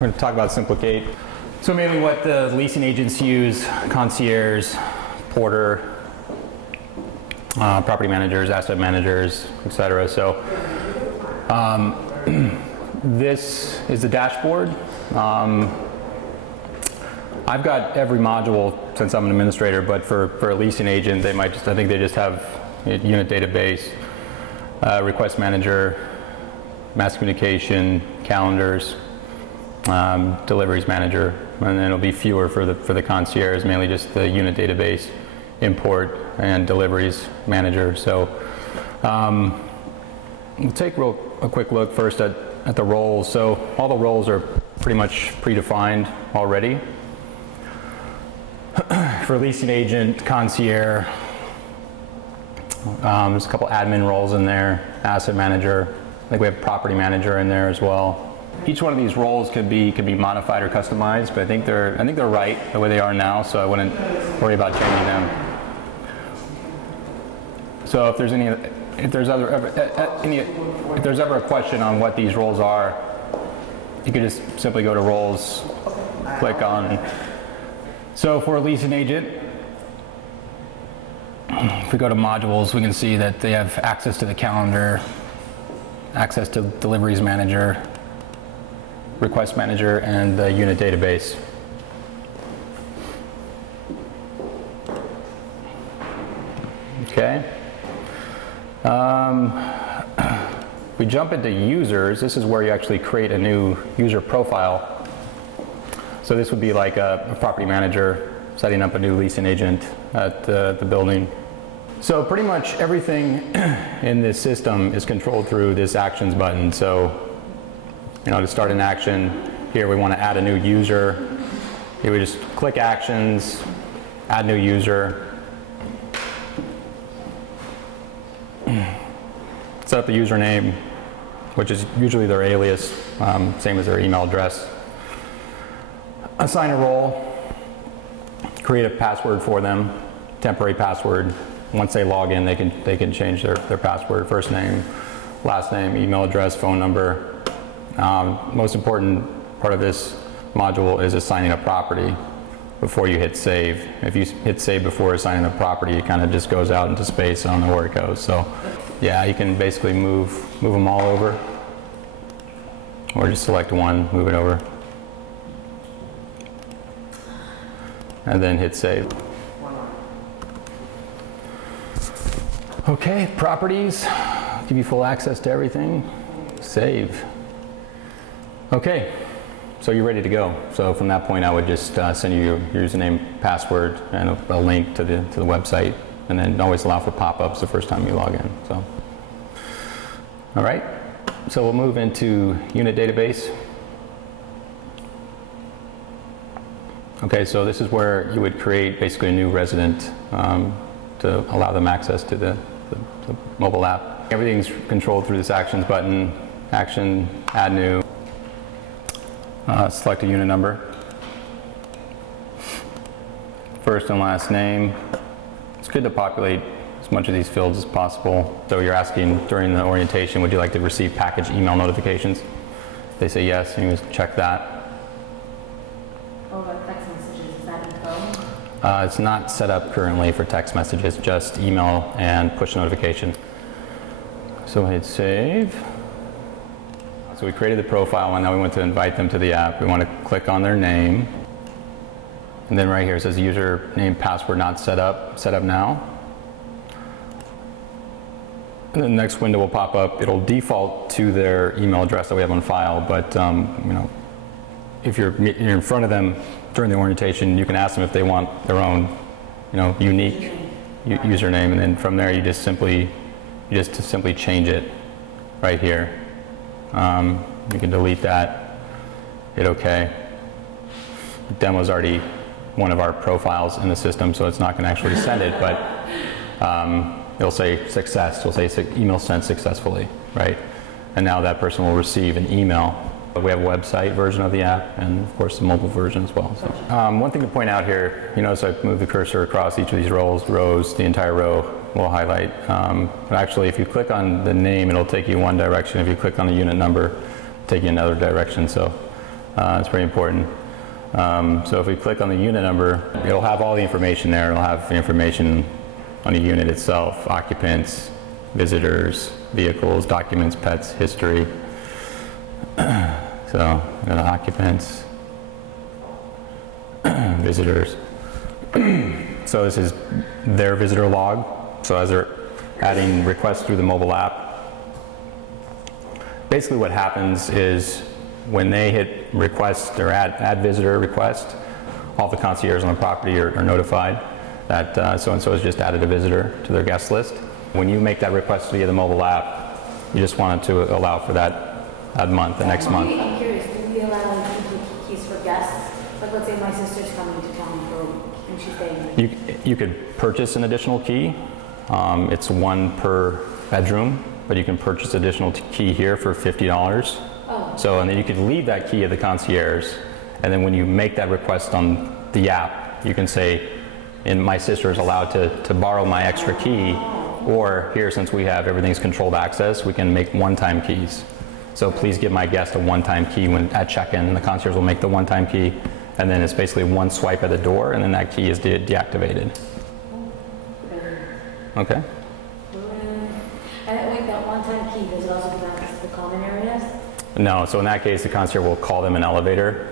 We're going to talk about Simplikate. So mainly what the leasing agents use: concierge, porter, property managers, asset managers, etc. So this is the dashboard. I've got every module since I'm an administrator, but for a leasing agent, they might just, I think they just have a unit database, request manager, mass communication, calendars, deliveries manager, and then it'll be fewer for the concierge, mainly just the unit database, import, and deliveries manager. So we'll take a quick look first at the roles. So all the roles are pretty much predefined already. For leasing agent, concierge, there's a couple admin roles in there, asset manager. I think we have property manager in there as well. Each one of these roles could be modified or customized, but I think they're right the way they are now, so I wouldn't worry about changing them. So if there's ever a question on what these roles are, you could just simply go to roles, click on. So for a leasing agent, if we go to modules, we can see that they have access to the calendar, access to deliveries manager, request manager, and the unit database. Okay. We jump into users. This is where you actually create a new user profile. So this would be like a property manager setting up a new leasing agent at the building. So pretty much everything in this system is controlled through this actions button. So, to start an action, here we want to add a new user. Here we just click actions, add new user. Set up a username, which is usually their alias, same as their email address. Assign a role, create a password for them, temporary password. Once they log in, they can change their password, first name, last name, email address, phone number. Most important part of this module is assigning a property before you hit save. If you hit save before assigning a property, it kind of just goes out into space. I don't know where it goes. So yeah, you can basically move them all over, or just select one, move it over, and then hit save. Okay, properties, give you full access to everything. Save. Okay, so you're ready to go. So from that point, I would just send you your username, password, and a link to the website, and then always allow for pop-ups the first time you log in. So, all right. So we'll move into unit database. Okay, so this is where you would create basically a new resident to allow them access to the mobile app. Everything's controlled through this actions button. Action, add new. Select a unit number, first and last name. It's good to populate as much of these fields as possible. So you're asking during the orientation, would you like to receive package email notifications? They say yes, and you just check that. Oh, but text messages, is that in phone? It's not set up currently for text messages, just email and push notification. So hit save. So we created the profile, and now we want to invite them to the app. We want to click on their name. And then right here it says username, password not set up now. And the next window will pop up. It'll default to their email address that we have on file, but if you're in front of them during the orientation, you can ask them if they want their own unique username, and then from there you just simply change it right here. You can delete that, hit OK. The demo's already one of our profiles in the system, so it's not going to actually send it, but it'll say success. It'll say email sent successfully, right? And now that person will receive an email. We have a website version of the app, and of course the mobile version as well. So, one thing to point out here, notice I moved the cursor across each of these rows, the entire row will highlight. But actually, if you click on the name, it'll take you one direction. If you click on the unit number, it'll take you another direction. So It's pretty important. So if we click on the unit number, it'll have all the information there. It'll have the information on the unit itself, occupants, visitors, vehicles, documents, pets, history. So, occupants, visitors. So this is their visitor log. So as they're adding requests through the mobile app, basically what happens is when they hit request or add visitor request, all the concierges on the property are notified that so-and-so has just added a visitor to their guest list. When you make that request via the mobile app, you just want it to allow for that month, the next month. I'm curious, do we allow keys for guests? Like, let's say my sister's coming to town and she's staying. You could purchase an additional key. It's one per bedroom, but you can purchase additional key here for $50. Oh. So, and then you could leave that key at the concierge, and then when you make that request on the app, you can say, and my sister is allowed to borrow my extra key, or here, since we have everything's controlled access, we can make one-time keys. So please give my guest a one-time key when at check-in, and the concierge will make the one-time key, and then it's basically one swipe at the door, and then that key is deactivated. Okay? And wait, that one-time key, does it also give access to the common areas? No, so in that case, the concierge will call them an elevator,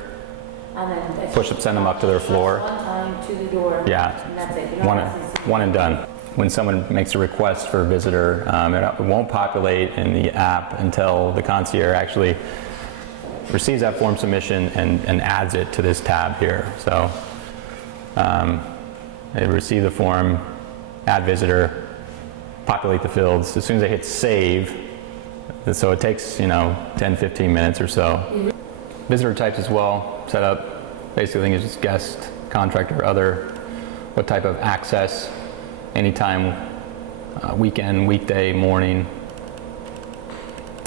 And then send them up to their floor. One time to the door. Yeah. And that's it. You don't have to see- One and done. When someone makes a request for a visitor, it won't populate in the app until the concierge actually receives that form submission and adds it to this tab here. So they receive the form, add visitor, populate the fields. As soon as they hit save, so it takes 10-15 minutes or so. Visitor types as well, set up. Basically, thing is just guest, contractor, other, what type of access, anytime, weekend, weekday, morning,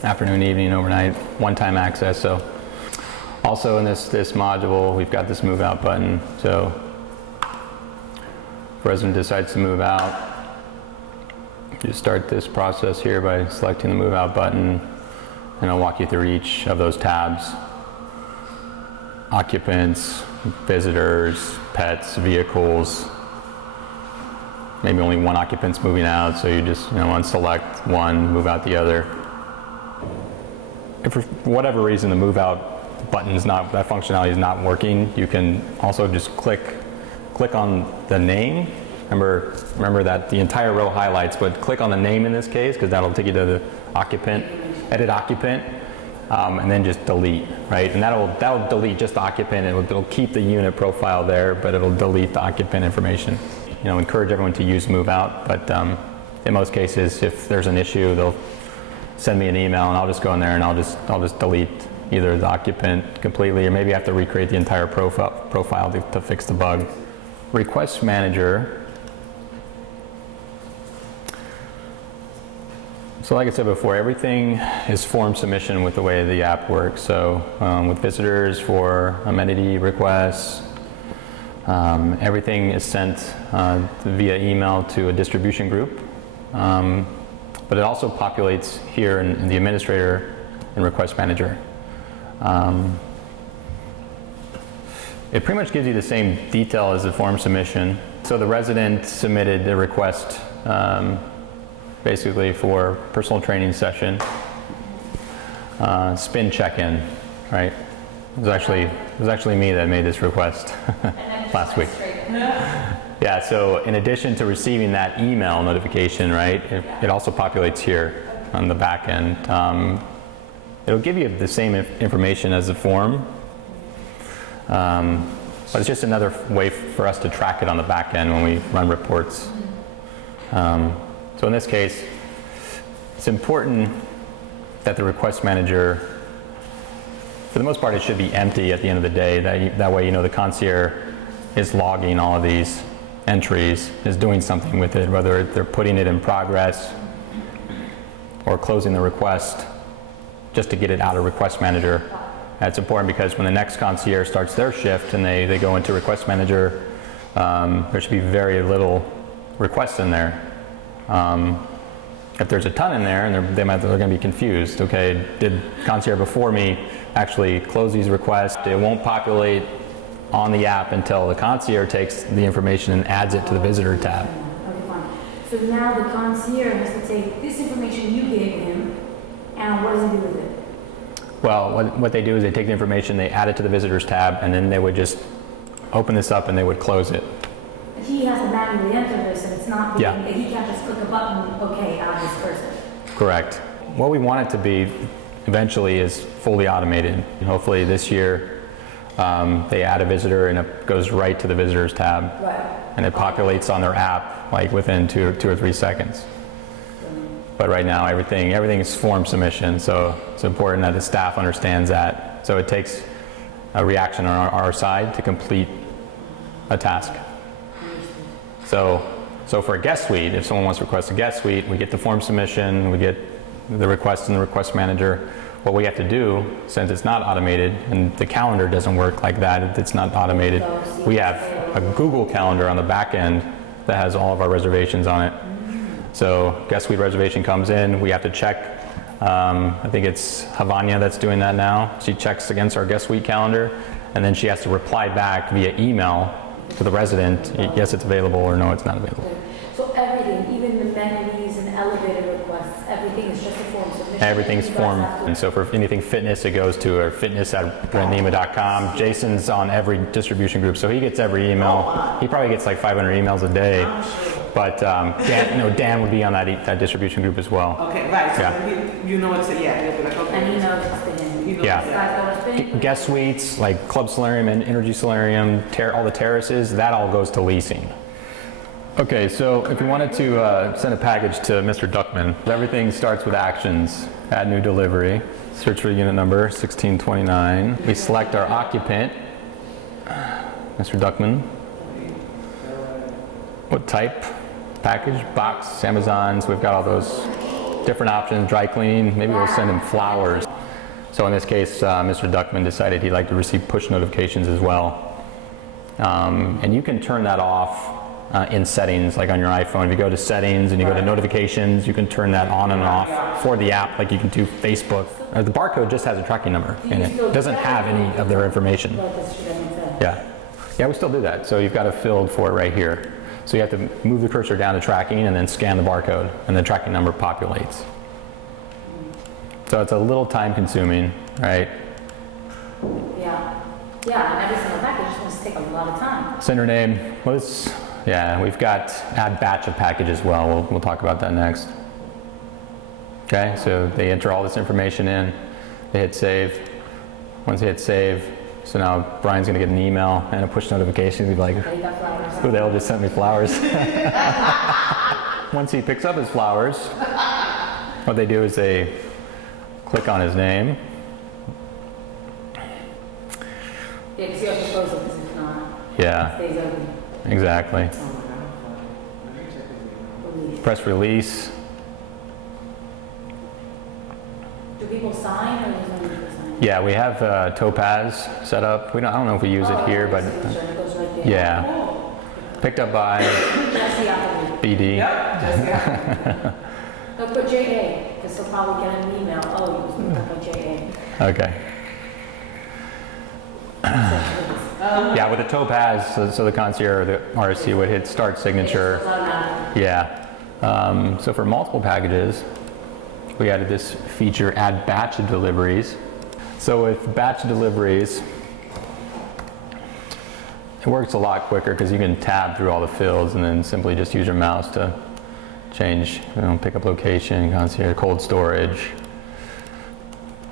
afternoon, evening, overnight, one-time access. So also in this module, we've got this move out button. So if a resident decides to move out, you start this process here by selecting the move out button, and I'll walk you through each of those tabs. Occupants, visitors, pets, vehicles. Maybe only one occupant's moving out, so you just unselect one, move out the other. If for whatever reason the move out button is not, that functionality is not working, you can also just click on the name. Remember that the entire row highlights, but click on the name in this case, because that'll take you to the occupant, edit occupant, and then just delete, right? And that'll delete just the occupant. It'll keep the unit profile there, but it'll delete the occupant information. Encourage everyone to use move out, but in most cases, if there's an issue, they'll send me an email, and I'll just go in there and I'll just delete either the occupant completely, or maybe I have to recreate the entire profile to fix the bug. Request manager. So like I said before, everything is form submission with the way the app works. So with visitors for amenity requests, everything is sent via email to a distribution group. But it also populates here in the administrator and request manager. It pretty much gives you the same detail as the form submission. So the resident submitted the request basically for personal training session, spin check-in, right? It was actually me that made this request last week. Yeah, so in addition to receiving that email notification, right, it also populates here on the back end. It'll give you the same information as the form, but it's just another way for us to track it on the back end when we run reports. So in this case, it's important that the request manager, for the most part, it should be empty at the end of the day. That way, the concierge is logging all of these entries, is doing something with it, whether they're putting it in progress or closing the request just to get it out of request manager. That's important because when the next concierge starts their shift and they go into request manager, there should be very little requests in there. If there's a ton in there, and they're going to be confused. Okay, did concierge before me actually close these requests. It won't populate on the app until the concierge takes the information and adds it to the visitor tab. Okay, fine. So now the concierge has to take this information you gave him, and what does he do with it? Well, what they do is they take the information, they add it to the visitors tab, and then they would just open this up and they would close it. He has to manually enter this, and it's not, Yeah. he can't just click a button, okay, add this person. Correct. What we want it to be eventually is fully automated. And hopefully this year they add a visitor and it goes right to the visitors tab. Right. And it populates on their app like within two or 3 seconds. But right now everything is form submission, so it's important that the staff understands that. So it takes a reaction on our side to complete a task. So for a guest suite, if someone wants to request a guest suite, we get the form submission, we get the request in the request manager. What we have to do, since it's not automated, and the calendar doesn't work like that, it's not automated, we have a Google Calendar on the back end that has all of our reservations on it. So guest suite reservation comes in, we have to check, I think it's Havanya that's doing that now. She checks against our guest suite calendar, and then she has to reply back via email to the resident, yes, it's available, or no, it's not available. So everything, even the amenities and elevator requests, everything is just a form submission? Everything's form, and so for anything fitness, it goes to our fitness@brandnema.com. Jason's on every distribution group, so he gets every email. He probably gets like 500 emails a day. But Dan would be on that distribution group as well. Okay, right, so Yeah. you know what's, yeah, you'll be like, okay. And he knows it's to him. He knows Yeah. that. Guys, know what's been? Guest suites, like Club Solarium and Energy Solarium, all the terraces, that all goes to leasing. Okay, so if we wanted to send a package to Mr. Duckman, everything starts with actions. Add new delivery, search for unit number 1629. We select our occupant, Mr. Duckman. What type? Package, box, Amazons, we've got all those different options, dry cleaning, maybe we'll send him flowers. So in this case, Mr. Duckman decided he'd like to receive push notifications as well. And you can turn that off in settings, like on your iPhone. If you go to settings and you go to notifications, you can turn that on and off for the app, like you can do Facebook. The barcode just has a tracking number in it. It doesn't have any of their information. Yeah. Yeah, we still do that. So you've got a field for it right here. So you have to move the cursor down to tracking and then scan the barcode, and the tracking number populates. So it's a little time consuming, right? Yeah. Yeah, and every single package is going to take a lot of time. Sender name, yeah, we've got add batch of package as well. We'll talk about that next. Okay, so they enter all this information in, they hit save. Once they hit save, so now Brian's gonna get an email and a push notification. He'll be like, They got flowers. who the hell just sent me flowers? Once he picks up his flowers, what they do is they click on his name. Yeah, because you have to close it, because if not, Yeah, it stays open. exactly. Press release. Do people sign, or does no need to sign? Yeah, we have Topaz set up. I don't know if we use it here, but It goes right there. yeah. Cool. Picked up by That's the opposite. BD. Yep, just, yeah. No, put JA, because they'll probably get an email, oh, it was picked up by JA. Okay. Yeah, with the Topaz, so the concierge or the RSC would hit start signature. Yeah. So for multiple packages, we added this feature, add batch of deliveries. So with batch deliveries, it works a lot quicker because you can tab through all the fields and then simply just use your mouse to change, pick up location, concierge, cold storage,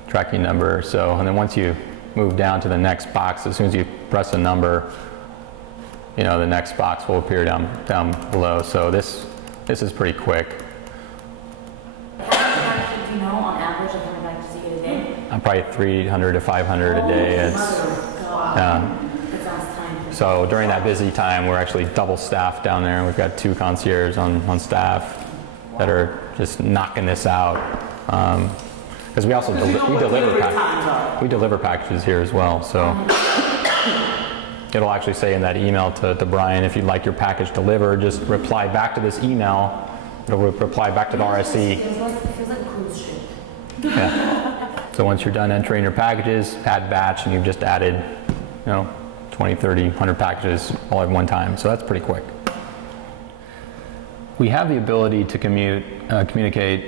tracking number. So, and then once you move down to the next box, as soon as you press a number, the next box will appear down below. So this is pretty quick. Do you know, on average, how many packages you get a day? Probably 300 to 500 a day. God. That sounds time. So during that busy time, we're actually double staffed down there. We've got 2 concierges on staff that are just knocking this out. Because we also we deliver packages here as well. So it'll actually say in that email to Brian, if you'd like your package delivered, just reply back to this email. It'll reply back to the RSC. It feels like a cruise ship. Yeah. So once you're done entering your packages, add batch, and you've just added, 20, 30, 100 packages all at one time. So that's pretty quick. We have the ability to communicate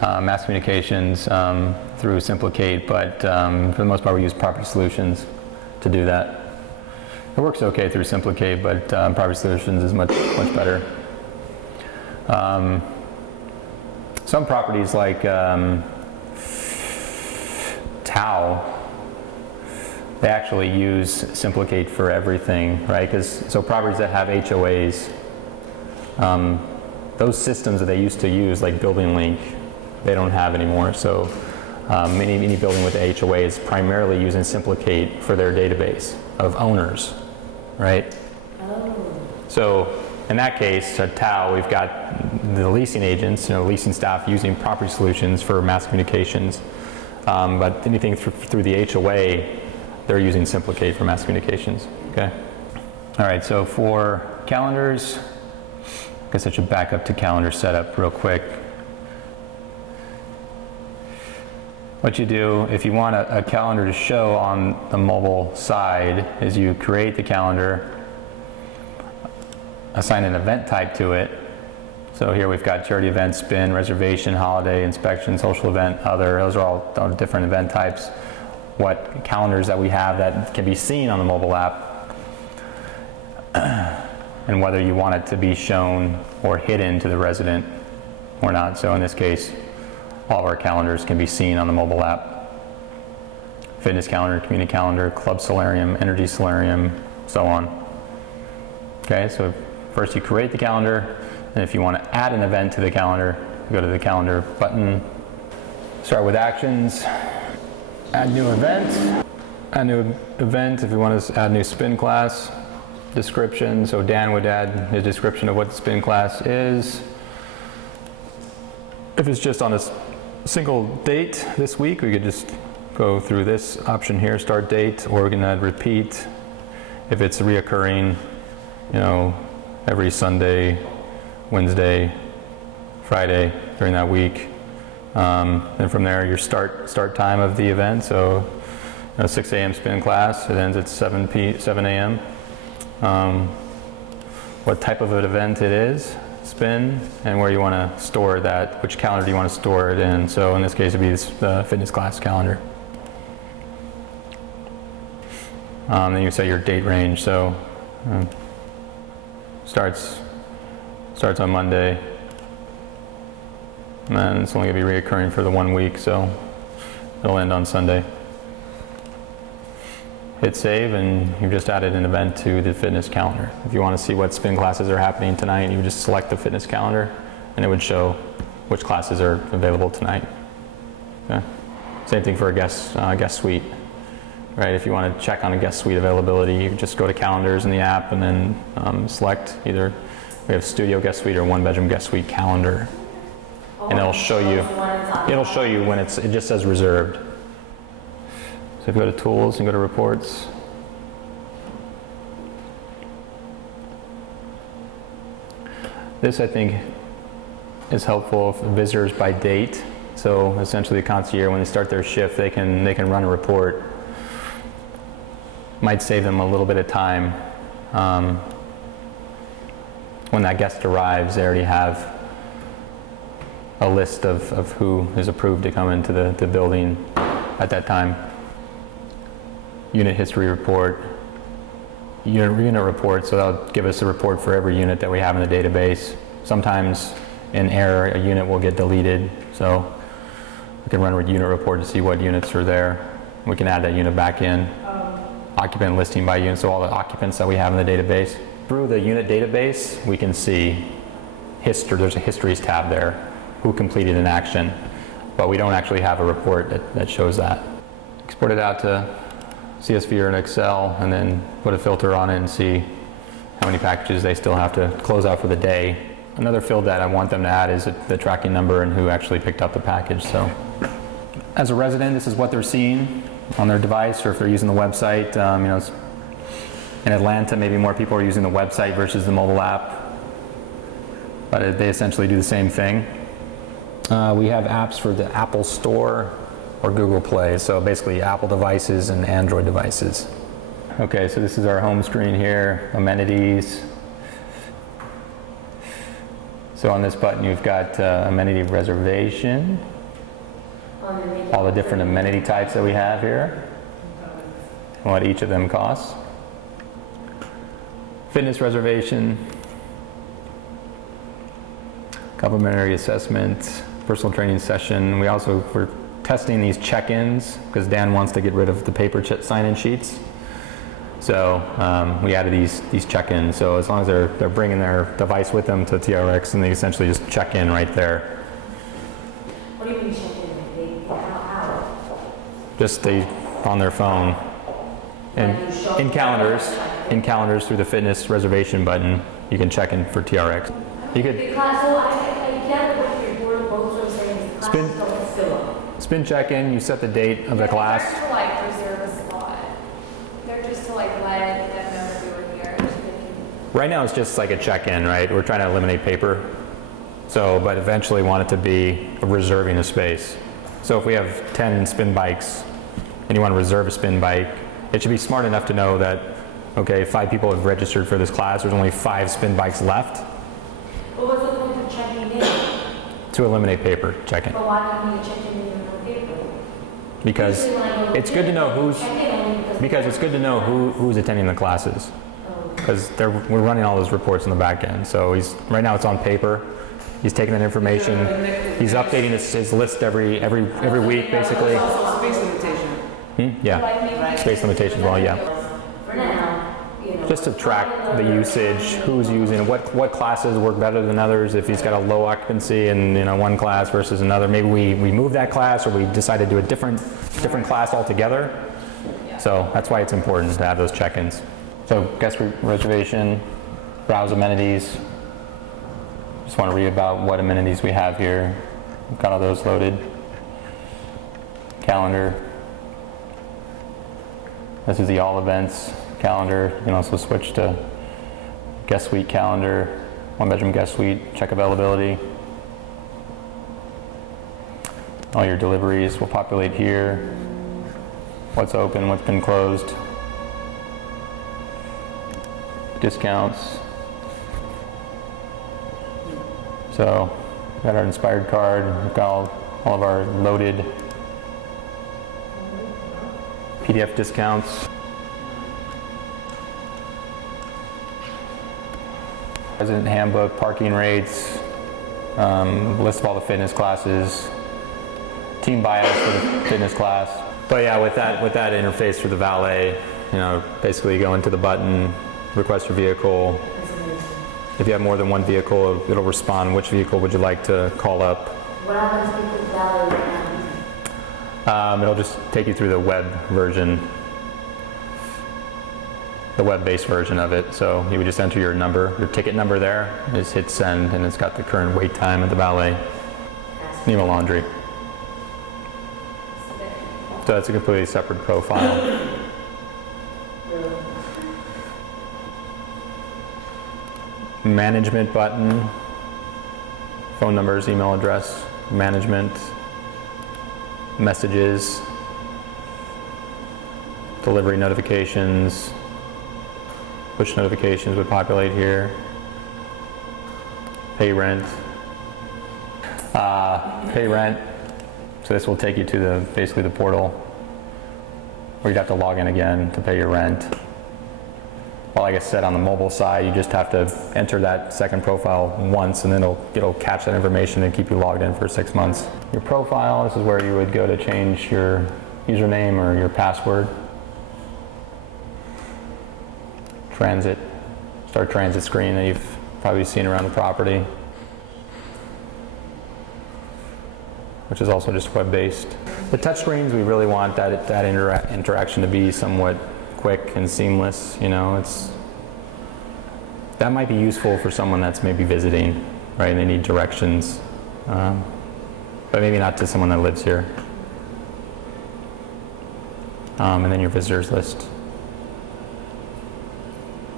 mass communications through Simplikate, but for the most part we use property solutions to do that. It works okay through Simplikate, but property solutions is much better. Some properties like Tau, they actually use Simplikate for everything, right? So properties that have HOAs, those systems that they used to use, like Building Link, they don't have anymore. So any building with a HOA is primarily using Simplikate for their database of owners, right? So in that case, at Tau, we've got the leasing agents, leasing staff using property solutions for mass communications. But anything through the HOA, they're using Simplikate for mass communications, okay? All right, so for calendars, I guess I should back up to calendar setup real quick. What you do, if you want a calendar to show on the mobile side, is you create the calendar, assign an event type to it. So here we've got charity event, spin, reservation, holiday, inspection, social event, other. Those are all different event types. What calendars that we have that can be seen on the mobile app, and whether you want it to be shown or hidden to the resident or not. So in this case, all of our calendars can be seen on the mobile app. Fitness calendar, community calendar, club solarium, energy solarium, so on. Okay, so first you create the calendar, and if you want to add an event to the calendar, you go to the calendar button, start with actions, add new event. Add new event if you want to add new spin class. Description, so Dan would add a description of what the spin class is. If it's just on a single date this week, we could just go through this option here, start date, or we can add repeat. If it's reoccurring, every Sunday, Wednesday, Friday during that week. Then from there, your start time of the event. So 6 a.m. spin class, it ends at 7 a.m. What type of an event it is, spin, and where you want to store that, which calendar do you want to store it in. So in this case, it'd be the fitness class calendar. Then you set your date range. So starts on Monday, and then it's only going to be reoccurring for the 1 week, so it'll end on Sunday. Hit save, and you've just added an event to the fitness calendar. If you want to see what spin classes are happening tonight, you just select the fitness calendar, and it would show which classes are available tonight. Okay. Same thing for a guest suite. Right, if you want to check on a guest suite availability, you just go to calendars in the app and then select either we have studio guest suite or 1-bedroom guest suite calendar, and it'll show you when it just says reserved. So if you go to tools and go to reports, this I think is helpful for visitors by date. So essentially the concierge, when they start their shift, they can run a report. Might save them a little bit of time. When that guest arrives, they already have a list of who is approved to come into the building at that time. Unit history report, unit report, so that'll give us a report for every unit that we have in the database. Sometimes in error, a unit will get deleted, so we can run a unit report to see what units are there. We can add that unit back in. Occupant listing by unit, so all the occupants that we have in the database. Through the unit database, we can see history. There's a histories tab there, who completed an action, but we don't actually have a report that shows that. Export it out to CSV or an Excel, and then put a filter on it and see how many packages they still have to close out for the day. Another field that I want them to add is the tracking number and who actually picked up the package. So as a resident, this is what they're seeing on their device, or if they're using the website. In Atlanta, maybe more people are using the website versus the mobile app, but they essentially do the same thing. We have apps for the Apple Store or Google Play. So basically Apple devices and Android devices. Okay, so this is our home screen here, amenities. So on this button you've got amenity reservation, all the different amenity types that we have here, and what each of them costs. Fitness reservation, complimentary assessment, personal training session. We're testing these check-ins because Dan wants to get rid of the paper sign-in sheets. So we added these check-ins. So as long as they're bringing their device with them to TRX, and they essentially just check in right there. What do you mean check in? How? Just on their phone. And in calendars through the fitness reservation button, you can check in for TRX. You could So I get what you're both sort of saying is the classes don't fill up. spin check-in, you set the date of the class. They're to like reserve a spot. They're just to like let them know that we were here. Right now it's just like a check-in, right? We're trying to eliminate paper. So, but eventually want it to be reserving a space. So if we have 10 spin bikes and you want to reserve a spin bike, it should be smart enough to know that, okay, 5 people have registered for this class, there's only 5 spin bikes left. But what's the point of checking in? To eliminate paper check-in. But why do you need to check in on paper? Because it's good to know who's attending the classes. Because we're running all those reports in the back end. So right now it's on paper. He's taking that information. He's updating his list every week, basically. Also space limitation. Yeah, space limitations. Well, yeah. For now, Just to track the usage, who's using, what classes work better than others. If he's got a low occupancy in one class versus another, maybe we move that class, or we decide to do a different class altogether. So that's why it's important to have those check-ins. So guest reservation, browse amenities. Just want to read about what amenities we have here. We've got all those loaded. Calendar. This is the all events calendar. You can also switch to guest suite calendar, 1-bedroom guest suite, check availability. All your deliveries will populate here. What's open, what's been closed. Discounts. So, we've got our inspired card, we've got all of our loaded PDF discounts. Resident handbook, parking rates, list of all the fitness classes, team bios for the fitness class. But yeah, with that interface for the valet, basically you go into the button, request your vehicle. If you have more than one vehicle, it'll respond, which vehicle would you like to call up? What happens if the valet right It'll just take you through the web version, the web-based version of it. So you would just enter your number, your ticket number there, just hit send, and it's got the current wait time at the valet. Nemo Laundry. So that's a completely separate profile. Management button, phone numbers, email address, management, messages, delivery notifications, push notifications would populate here, pay rent, so this will take you to basically the portal where you'd have to log in again to pay your rent. Well, like I said, on the mobile side, you just have to enter that second profile once, and then it'll catch that information and keep you logged in for 6 months. Your profile, this is where you would go to change your username or your password. Transit, start transit screen that you've probably seen around the property, which is also just web-based. The touchscreens, we really want that interaction to be somewhat quick and seamless. That might be useful for someone that's maybe visiting, right? They need directions, but maybe not to someone that lives here. And then your visitors list.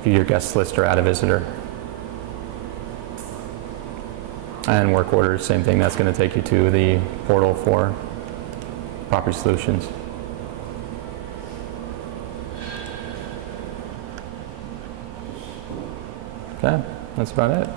View your guest list or add a visitor. And work orders, same thing. That's going to take you to the portal for Property Solutions. Okay, that's about it.